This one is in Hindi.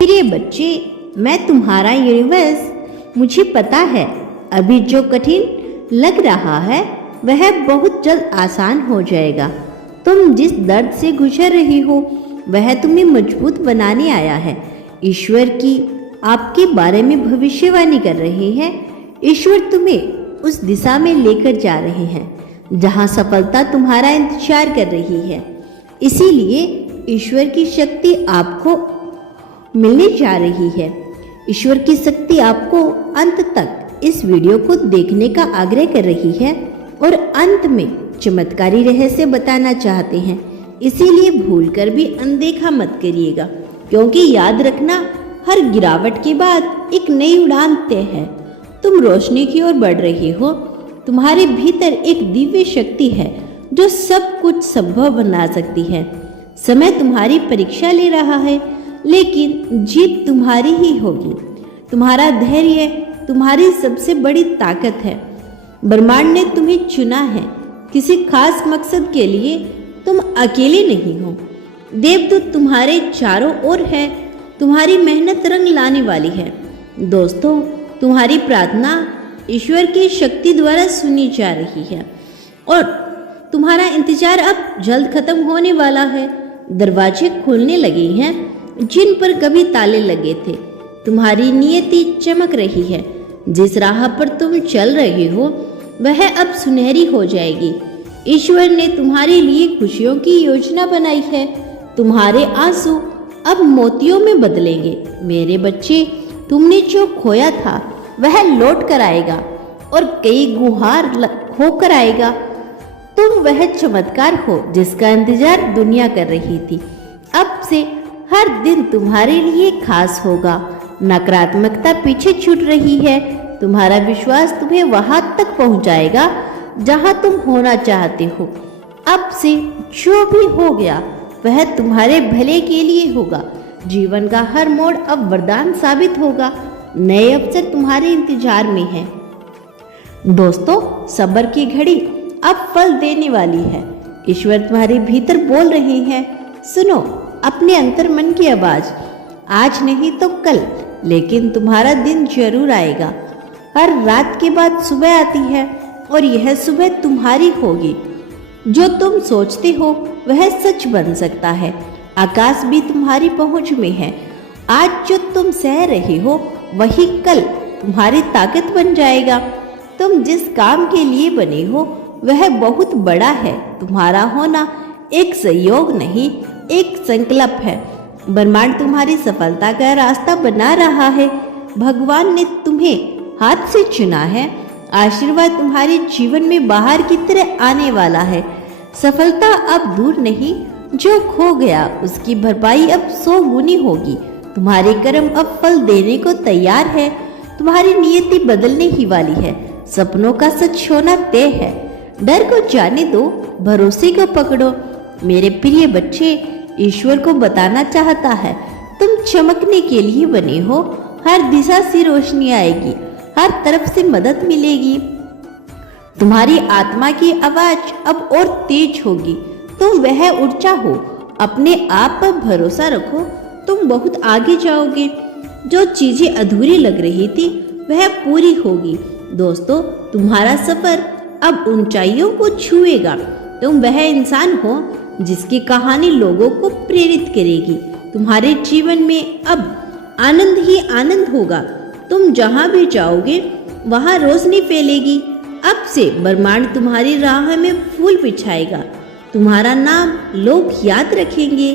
प्रिय बच्चे, मैं तुम्हारा यूनिवर्स। मुझे पता है अभी जो कठिन लग रहा है वह बहुत जल्द आसान हो जाएगा। तुम जिस दर्द से गुजर रही हो वह तुम्हें मजबूत बनाने आया है। ईश्वर की आपके बारे में भविष्यवाणी कर रहे हैं। ईश्वर तुम्हें उस दिशा में लेकर जा रहे हैं जहां सफलता तुम्हारा इंतजार कर रही है। इसीलिए ईश्वर की शक्ति आपको मिलने जा रही है। ईश्वर की शक्ति आपको अंत तक इस वीडियो को देखने का आग्रह कर रही है और अंत में चमत्कारी रहस्य बताना चाहते हैं। इसीलिए भूलकर भी अनदेखा मत करिएगा, क्योंकि याद रखना हर गिरावट के बाद एक नई उड़ान तय है। तुम रोशनी की ओर बढ़ रही हो। तुम्हारे भीतर एक दिव्य शक्ति है जो सब कुछ संभव बना सकती है। समय तुम्हारी परीक्षा ले रहा है, लेकिन जीत तुम्हारी ही होगी। तुम्हारा धैर्य तुम्हारी सबसे बड़ी ताकत है। ब्रह्मांड ने तुम्हें चुना है किसी खास मकसद के लिए। तुम अकेले नहीं हो। देवदूत तुम्हारे चारों ओर है। तुम्हारी मेहनत रंग लाने वाली है। दोस्तों, तुम्हारी प्रार्थना ईश्वर की शक्ति द्वारा सुनी जा रही है और तुम्हारा इंतजार अब जल्द खत्म होने वाला है। दरवाजे खुलने लगे हैं जिन पर कभी ताले लगे थे। तुम्हारी नियति चमक रही है। जिस राह पर तुम चल रहे हो वह अब सुनहरी हो जाएगी। ईश्वर ने तुम्हारे लिए खुशियों की योजना बनाई है। तुम्हारे आंसू अब मोतियों में बदलेंगे। मेरे बच्चे, तुमने जो खोया था वह लौट कर आएगा और कई गुहार होकर आएगा। तुम वह चमत्कार हो जिसका इंतजार दुनिया कर रही थी। अब से हर दिन तुम्हारे लिए खास होगा। नकारात्मकता पीछे छूट रही है। तुम्हारा विश्वास तुम्हें वहां तक पहुंचाएगा जहां तुम होना चाहते हो। अब से जो भी हो गया वह तुम्हारे भले के लिए होगा। जीवन का हर मोड़ अब वरदान साबित होगा। नए अवसर तुम्हारे इंतजार में है। दोस्तों, सब्र की घड़ी अब फल देने वाली है। ईश्वर तुम्हारे भीतर बोल रहे हैं। सुनो अपने अंतर मन की आवाज। आज नहीं तो कल, लेकिन तुम्हारा दिन जरूर आएगा। हर रात के बाद सुबह आती है और यह सुबह तुम्हारी होगी। जो तुम सोचते हो वह सच बन सकता है। आकाश भी तुम्हारी पहुंच में है। आज जो तुम सह रहे हो वही कल तुम्हारी ताकत बन जाएगा। तुम जिस काम के लिए बने हो वह बहुत बड़ा है। तुम्हारा होना एक संयोग नहीं, एक संकल्प है। ब्रह्मांड तुम्हारी सफलता का रास्ता बना रहा है। भगवान ने तुम्हें हाथ से चुना है। आशीर्वाद तुम्हारे जीवन में बाहर की तरह आने वाला है। सफलता अब दूर नहीं। जो खो गया उसकी भरपाई अब 100 गुनी होगी। तुम्हारे कर्म अब फल देने को तैयार है। तुम्हारी नियति बदलने ही वाली है। सपनों का सच होना तय है। डर को जाने दो, भरोसे को पकड़ो। मेरे प्रिय बच्चे, ईश्वर को बताना चाहता है तुम चमकने के लिए बने हो। हर दिशा से रोशनी आएगी। हर तरफ से मदद मिलेगी। तुम्हारी आत्मा की आवाज अब और तेज होगी। तुम वह ऊर्जा हो। अपने आप पर भरोसा रखो। तुम बहुत आगे जाओगे। जो चीजें अधूरी लग रही थी वह पूरी होगी। दोस्तों, तुम्हारा सफर अब ऊंचाइयों को छुएगा। तुम वह इंसान हो जिसकी कहानी लोगों को प्रेरित करेगी। तुम्हारे जीवन में अब आनंद ही आनंद होगा। तुम जहां भी जाओगे वहां रोशनी फैलेगी। अब से ब्रह्मांड तुम्हारी राह में फूल बिछाएगा। तुम्हारा नाम लोग याद रखेंगे।